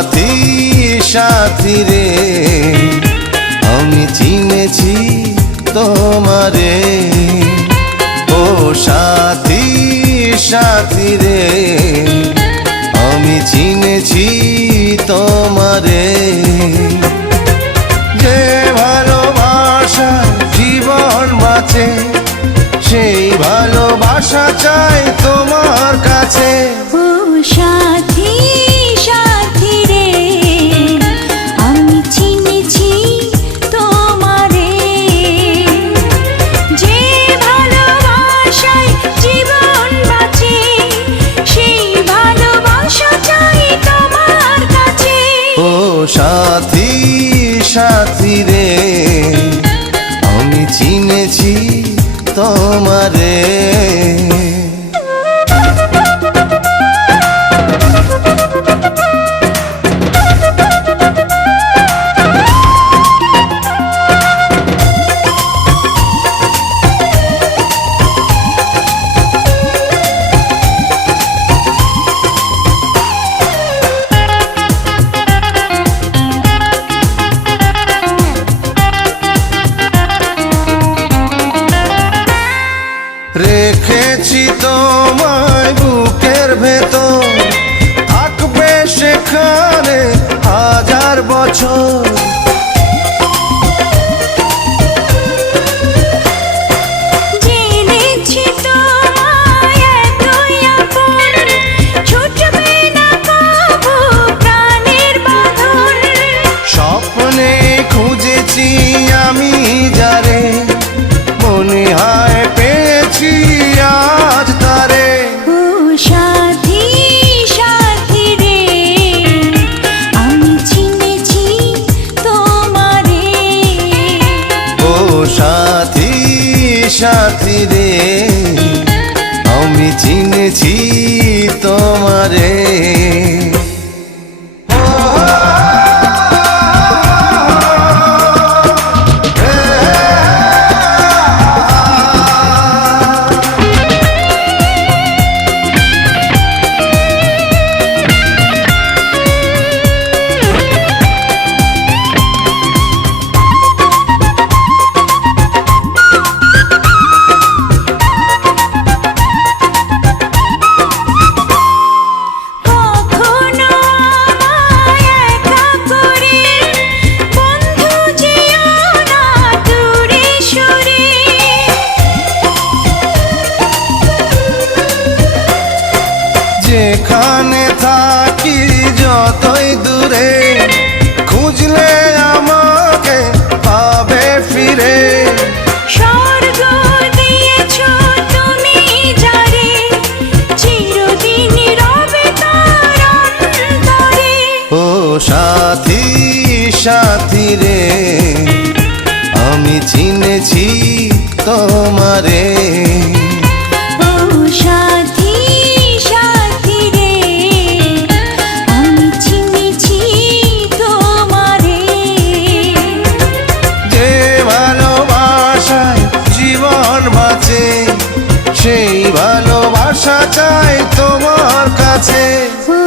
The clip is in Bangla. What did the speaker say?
সাথী সাথী রে আমি চিনেছি তোমারে। ও সাথী সাথী রে আমি চিনেছি তোমারে। যে ভালোবাসা জীবন বাঁচে সেই ভালোবাসা চাই তোমার কাছে। ও সাথী সাথী রে আমি চিনেছি তোমারে। যে ভালোবাসায় জীবন বাঁচে সেই ভালোবাসা চাই তোমার কাছে। ও সাথী সাথী রে আমি চিনেছি তোমারে। রেখেছি তোমায় বুকের ভেতর, থাকবে সেখানে হাজার বছর। জেনেছি তোমায় এতই আপন, ছুটবে না কভু প্রাণের বাঁধন। স্বপ্নে খুঁজেছি আমি যারে, মনে হয় পেয়েছি আজ তারে। ও সাথী সাথী রে আমি চিনেছি তোমারে। ও সাথী সাথী রে আমি চিনেছি তোমারে। যেখানে থাকি যতই দূরে, খুঁজলে আমাকে পাবে ফিরে। স্বর্গ দিয়েছো তুমি যারে, চিরদিন রবে তার অন্তরে। ও সাথী সাথী রে আমি চিনেছি তোমারে। ও সাথী সাথী রে আমি চিনেছি তোমারে। যে ভালোবাসায় জীবন বাঁচে সেই ভালোবাসা চাই তোমার কাছে। ও